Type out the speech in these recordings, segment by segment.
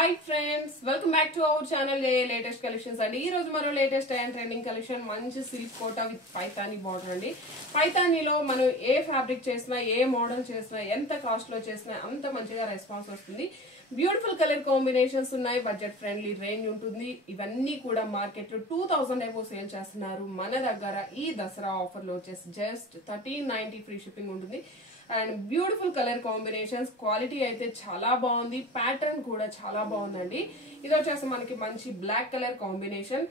Hi friends, welcome back to our channel latest collections and ee roju maro latest and trending collection manchi silk kota with paithani border andi paithani lo manu A fabric chesina A model chesina enta cost lo chesina anta manchiga response vastundi beautiful color combinations unnai budget friendly range untundi ivanni kuda market lo 2000 above sale chestunaru mana daggara ee dasara offer lo chesi just 1390 free shipping untundi and beautiful color combinations quality aithe chala baagundi pattern kuda chala baagundandi ido vachesi manaki manchi black color combination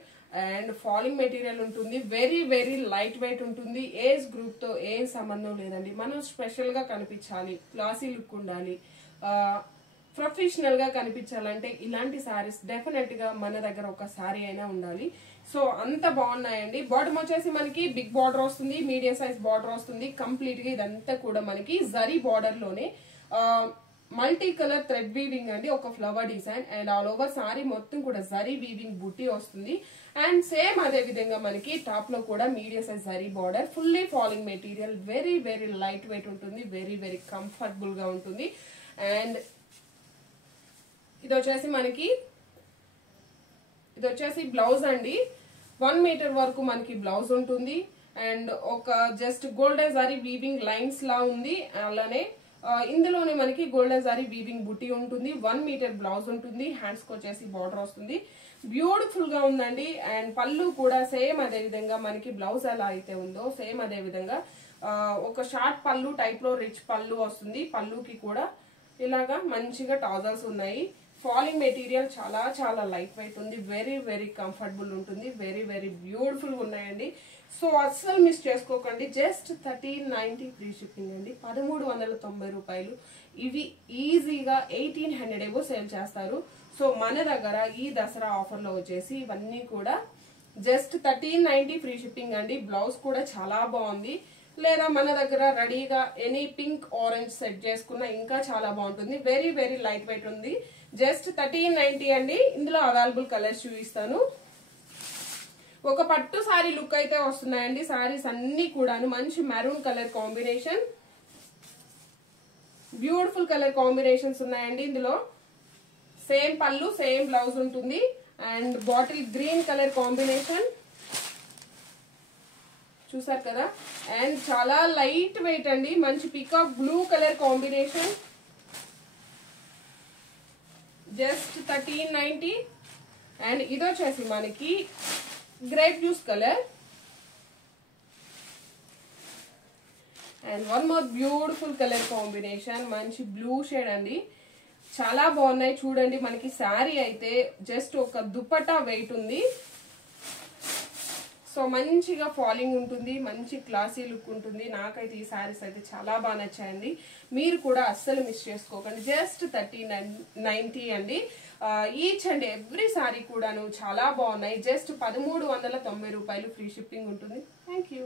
and falling material untundi very light weight untundi age group tho em sambandham ledandi manu special ga kanipichali classy look undali professional గా కనిపించాలంటే ఇలాంటి saris definite గా మన దగ్గర ఒక sorry అయినా ఉండాలి so అంత బాగున్నాయండి బాటమ్ వచ్చేసి మనకి బిగ్ బార్డర్ వస్తుంది మీడియం సైజ్ బార్డర్ వస్తుంది కంప్లీట్ గా ఇదంతా కూడా మనకి జరీ బార్డర్ లోనే మల్టీ కలర్ థ్రెడ్ వీవింగ్ అండి ఒక flower design and all over sorry మొత్తం కూడా జరీ వీవింగ్ బుట్టి వస్తుంది అండ్ సేమ్ అదే విధంగా మనకి టాప్ లో కూడా medium size zari border fully falling material very light weight ఉంటుంది వెరీ కంఫర్టబుల్ గా ఉంటుంది అండ్ ఇది వచ్చేసి బ్లౌజ్ అండి 1 మీటర్ వరకు మనకి బ్లౌజ్ ఉంటుంది అండ్ ఒక just golden zari weaving lines లా ఉంది అలానే ఇందులోనే మనకి గోల్డెన్ జరీ వీవింగ్ బుట్టి ఉంటుంది 1 మీటర్ బ్లౌజ్ ఉంటుంది హ్యాండ్స్ కి వచ్చేసి బార్డర్ వస్తుంది బ్యూటిఫుల్ గా ఉందండి అండ్ పళ్ళు కూడా సేమ్ అదే విధంగా మనకి బ్లౌజ్ ఎలా అయితే ఉందో సేమ్ అదే విధంగా ఒక షార్ట్ పళ్ళు టైప్ లో రిచ్ పళ్ళు వస్తుంది పళ్ళుకి కూడా ఇలాగా మంచిగా టాజల్స్ ఉన్నాయి ఫాలింగ్ మెటీరియల్ చాలా లైట్ వెయిట్ ఉంది వెరీ కంఫర్టబుల్ ఉంటుంది వెరీ బ్యూటిఫుల్ ఉన్నాయండి సో అస్సలు మిస్ చేసుకోకండి జస్ట్ 1390 ఫ్రీ షిప్పింగ్ అండి 1390 రూపాయలు ఇవి ఈజీగా 1800 ఏవో సేల్ చేస్తారు సో మన దగ్గర ఈ దసరా ఆఫర్ లో వచ్చేసి ఇవన్నీ కూడా జస్ట్ 1390 ఫ్రీ షిప్పింగ్ అండి బ్లౌజ్ కూడా చాలా బాగుంది లేదా మన దగ్గర రెడీగా ఎనీ పింక్ ఆరెంజ్ సెట్ చేసుకున్నా ఇంకా చాలా బాగుంటుంది వెరీ లైట్ వెయిట్ ఉంది జస్ట్ 1390 అండి ఇందులో అవైలబుల్ కలర్స్ చూపిస్తాను ఒక పట్టు సారీ లుక్ అయితే వస్తున్నాయండి సారీస్ అన్ని కూడాను మంచి maroon colour combination beautiful colour combinations ఉన్నాయండి ఇందులో సేమ్ పళ్ళు సేమ్ బ్లౌజ్ ఉంటుంది and bottle green colour combination చూసారు కదా అండ్ చాలా లైట్ వెయిట్ అండి మంచి peacock blue colour combination just 1390 and ఇది వచ్చేసి మనకి grape juice colour and one more beautiful colour combination మంచి బ్లూ షేడ్ అండి చాలా బాగున్నాయి చూడండి మనకి శారీ అయితే జస్ట్ ఒక దుపట్టా వెయిట్ ఉంది సో మంచిగా ఫాలింగ్ ఉంటుంది మంచి క్లాసీ లుక్ ఉంటుంది నాకైతే ఈ సారీస్ అయితే చాలా బాగా నచ్చాయండి మీరు కూడా అస్సలు మిస్ చేసుకోకండి జస్ట్ 1390 అండి ఈచ్ అండ్ ఎవ్రీ సారీ కూడాను చాలా బాగున్నాయి జస్ట్ 1390 రూపాయలు ఫ్రీ షిప్పింగ్ ఉంటుంది థ్యాంక్ యూ